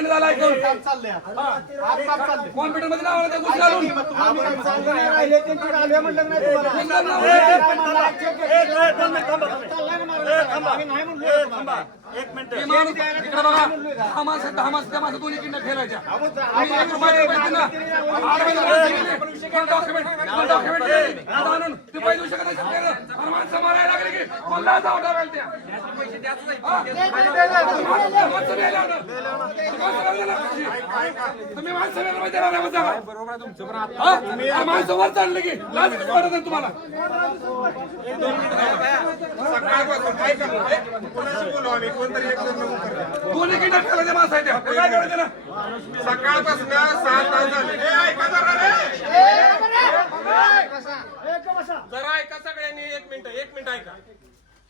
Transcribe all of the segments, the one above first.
महिने झाला ऐकून कॉम्प्युटर मध्ये नाव आलं घुस घालून एक मिनिट इकडे बघा 10 माणसं त्या माणसं दोन्ही किंड खेळायच्या डॉक्युमेंट आणून ते पैसे देऊ शकत नाही माणसं मारायला लागले की कोणला जाऊ डावायला त्या तुम्ही माणसं बरोबर आहे तुमचं माणसं वर चालले की लाज वाटत नाही तुम्हाला दोन्ही किंड खेळायच्या माणसं आहेत काय करायचं ना सकाळपासून 7 तास झाले जरा ऐका सगळ्यांनी. एक मिनिट ऐका,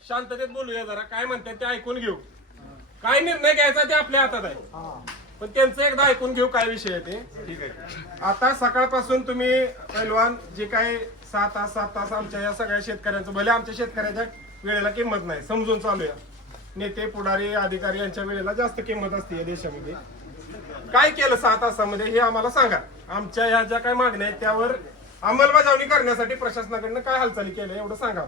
शांततेत बोलूया जरा. काय म्हणतात ते ऐकून घेऊ. काय निर्णय घ्यायचा ते आपल्या हातात आहे, पण त्यांचं एकदा ऐकून घेऊ काय विषय आहे ते. ठीक आहे. आता सकाळपासून तुम्ही पैलवान जे काय 7 तास आमच्या या सगळ्या शेतकऱ्यांचं, भले आमच्या शेतकऱ्याच्या वेळेला किंमत नाही समजून चालूया. नेते पुढारी अधिकारी यांच्या वेळेला जास्त किंमत असते या देशामध्ये. काय केलं 6 तासामध्ये हे आम्हाला सांगा. आमच्या ह्या ज्या काय मागण्या आहेत त्यावर अंमलबजावणी करण्यासाठी प्रशासनाकडनं काय हालचाली केल्या एवढं सांगा.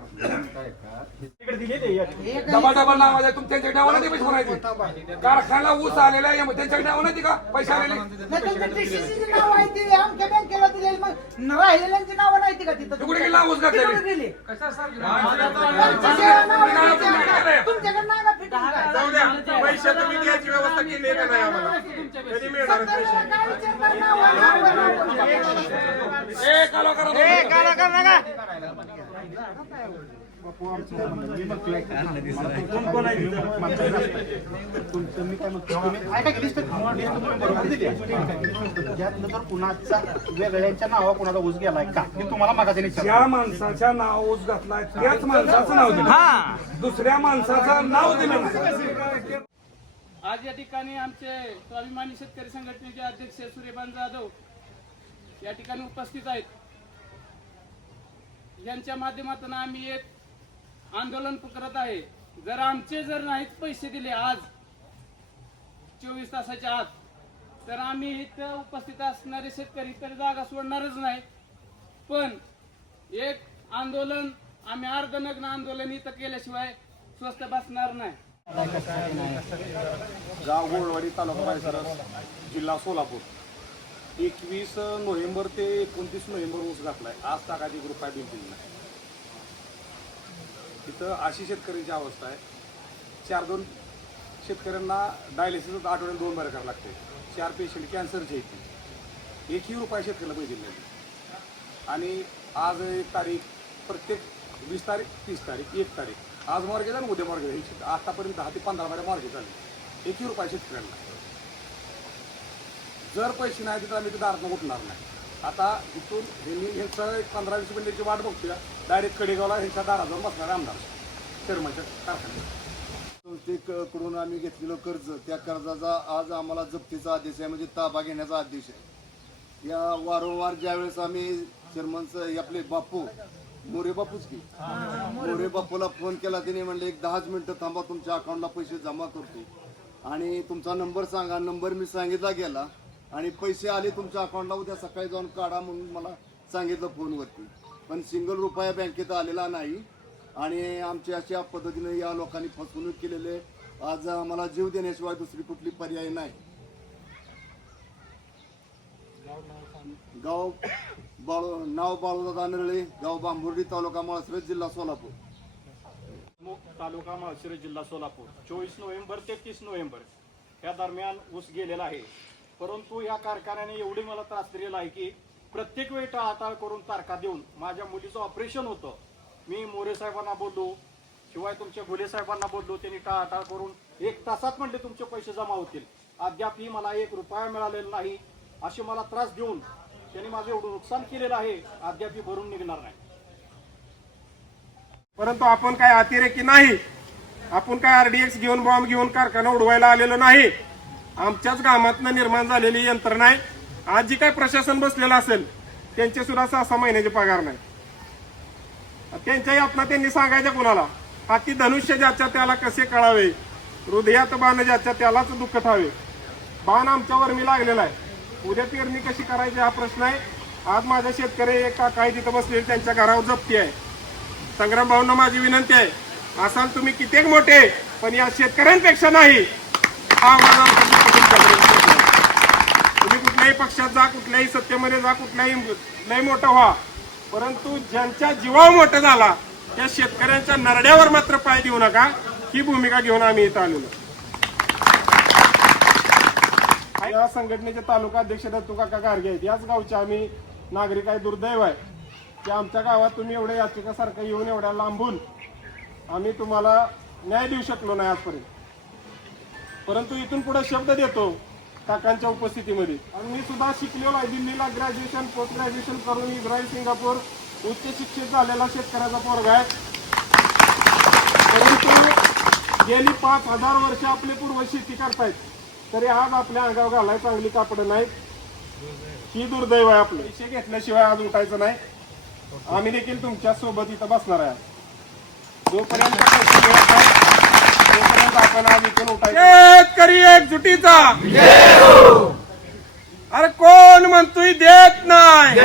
डबल नाव आहे तुमच्या नावाला ते पैसे भरायचे. कारखान्याला ऊस आलेला आहे त्यांच्याकडे नाव नाही का पैसे आलेले कुठे गेला ऊस घातलेले जाऊ द्या. पैसे तुम्ही द्यायची व्यवस्था केली आहे का नाही आम्हाला? कधी मिळणार पैसे? कुणाचा वेगळ्यांच्या नावा कुणाचा ऊस गेलाय का मी तुम्हाला मागायचं. ज्या माणसाच्या नाव ऊस घातलाय त्याच माणसाचं नाव दिलं, दुसऱ्या माणसाचं नाव दिलं नाही. आज या ठिकाणी आमचे स्वाभिमानी शेतकरी संघटनेचे अध्यक्ष सूर्यकांत जाधव या ठिकाणी उपस्थित आहेत. यांच्या माध्यमातून आम्ही एक आंदोलन करत आहे. जर नाहीत पैसे दिले आज 24 तासाच्या आत, तर आम्ही इथं उपस्थित असणारे शेतकरी तरी जागा सोडणारच नाही. पण एक आंदोलन आम्ही अर्धनग्न आंदोलन इथं केल्याशिवाय स्वस्थ बसणार नाही. गाव गोळवाडी तालुका बायसरस जिल्हा सोलापूर. 21 नोव्हेंबर ते 29 नोव्हेंबर ऊस घातलाय. आज टाकाची रुपया बिल दिली नाही. तिथं अशी शेतकऱ्यांची अवस्था आहे. 4-2 शेतकऱ्यांना डायलिसिस आठवड्यात 2 बार करावं लागते. 4 पेशंट कॅन्सरचे येते. 1ही रुपया शेतकऱ्याला पैसे दिले नाही. आणि आज एक तारीख, प्रत्येक 20 तारीख, 30 तारीख, 1 तारीख, आज मॉर्गेज आणि उद्या मॉर्गेज. आतापर्यंत 10 ते 15 महिने मॉर्गेज झाले. 1ही रुपया शेतकऱ्यांना. जर पैसे नाही तर आम्ही ते दारात उठणार नाही. आता इथून ह्यांचं 15-20 मिनिटाची वाट बघतोया. डायरेक्ट कडेगावला ह्यांच्या दाराजवळ बसणार आमदार शर्माच्या कारखान्यात. संस्थेकडून आम्ही घेतलेलं कर्ज, त्या कर्जाचा आज आम्हाला जप्तीचा आदेश आहे, म्हणजे ताबा घेण्याचा आदेश आहे. या वारंवार ज्यावेळेस आम्ही चेअरमनचं आपले बापू मोरे बापूच की मोरे बापूला फोन केला, त्याने म्हणले एक 10 मिनिटं थांबा, तुमच्या अकाउंटला पैसे जमा करतो आणि तुमचा नंबर सांगा. नंबर मी सांगितला गेला आणि पैसे आले तुमच्या अकाउंटला, उद्या सकाळी जाऊन काढा म्हणून मला सांगितलं फोनवरती. पण सिंगल रुपया बँकेत आलेला नाही. आणि आमच्या अशा पद्धतीने या लोकांनी फसवणूक केलेले. आज आम्हाला जीव देण्याशिवाय दुसरी कुठली पर्याय नाही. नाव बाळूदादा नरळे, गाव बांबुर्डी, तालुका माळशिरस, जिल्हा सोलापूर. तालुका माळशिरस, जिल्हा सोलापूर. 24 नोव्हेंबर ते 30 नोव्हेंबर या दरम्यान ऊस गेलेला आहे. परंतु या कारखान्याने एवढी मला त्रास दिलेला आहे की प्रत्येक वेळी टाळाटाळ करून तारखा देऊन माझ्या मुलीचं ऑपरेशन होतं. मी मोरे साहेबांना बोललो, शिवाय तुमच्या घोले साहेबांना बोललो. त्यांनी टाळाटाळ करून 1 तासात म्हणले तुमचे पैसे जमा होतील. अद्यापही मला 1 रुपया मिळालेला नाही. असे मला त्रास देऊन त्यांनी माझं एवढं नुकसान केलेलं आहे, अद्यापही भरून निघणार नाही. परंतु आपण काय अतिरेकी नाही. आपण काय RDX घेऊन बॉम्ब घेऊन कारखाना उडवायला आलेलो नाही. आमच्याच गावातनं निर्माण झालेली यंत्रणा आहे. आज जी काय प्रशासन बसलेलं असेल त्यांचे सुद्धा 6-6 महिन्याचे पगार नाही. त्यांच्या यातना त्यांनी सांगायच्या कुणाला? हाती धनुष्य ज्याच्या त्याला कसे कळावे, हृदयात बाण ज्याच्या त्यालाच दुःख ठावे. बाण आमच्यावर मी लागलेला आहे. उद्या पेरणी कशी करायची हा प्रश्न आहे. आज माझ्या शेतकरी एक काका आहे तिथं बसलेले, त्यांच्या घरावर जप्ती आहे. संग्राम भाऊंना माझी विनंती आहे, असाल तुम्ही कित्येक मोठे पण या शेतकऱ्यांपेक्षा नाही. हा आवाज आमचा तुमच्यापर्यंत पोहोचला. तुम्ही कुठल्याही पक्षात जा, कुठल्याही सत्तेमध्ये जा, कुठल्याही लय मोठं व्हा, परंतु ज्यांच्या जीवावर मोठं झाला त्या शेतकऱ्यांच्या नरड्यावर मात्र पाय देऊ नका. ही भूमिका घेऊन आम्ही इथं आलेलो. या संघटनेचे तालुका अध्यक्ष दत्तू काका गारगे आहेत. याच गावचे आम्ही नागरिक आहे. दुर्दैव आहे की आमच्या गावात तुम्ही एवढ्या याचिकासारखं येऊन एवढ्या लांबून आम्ही तुम्हाला न्याय देऊ शकलो नाही आजपर्यंत. परंतु इथून पुढे शब्द देतो काकांच्या उपस्थितीमध्ये. आणि मी सुद्धा शिकलेलो आहे. दिल्लीला ग्रॅज्युएशन पोस्ट ग्रॅज्युएशन करून इस्रायल सिंगापूर उच्च शिक्षित झालेला शेतकऱ्याचा पोरगा आहे. परंतु गेली 5000 वर्ष आपले पूर्वज शेती करतायत, तरी आज आपल्या अंगावर घालाय चांगली कापडं नाहीत. ही दुर्दैव आहे. आपलं पैसे घेतल्याशिवाय आज उठायचं नाही. आम्ही देखील तुमच्या सोबत इथं बसणार आहे. जोपर्यंत पैसे मिळत नाही तोपर्यंत आपण आज इथून उठायचं. शेतकरी एकजुटीचा अरे कोण म्हणतोय देत नाही.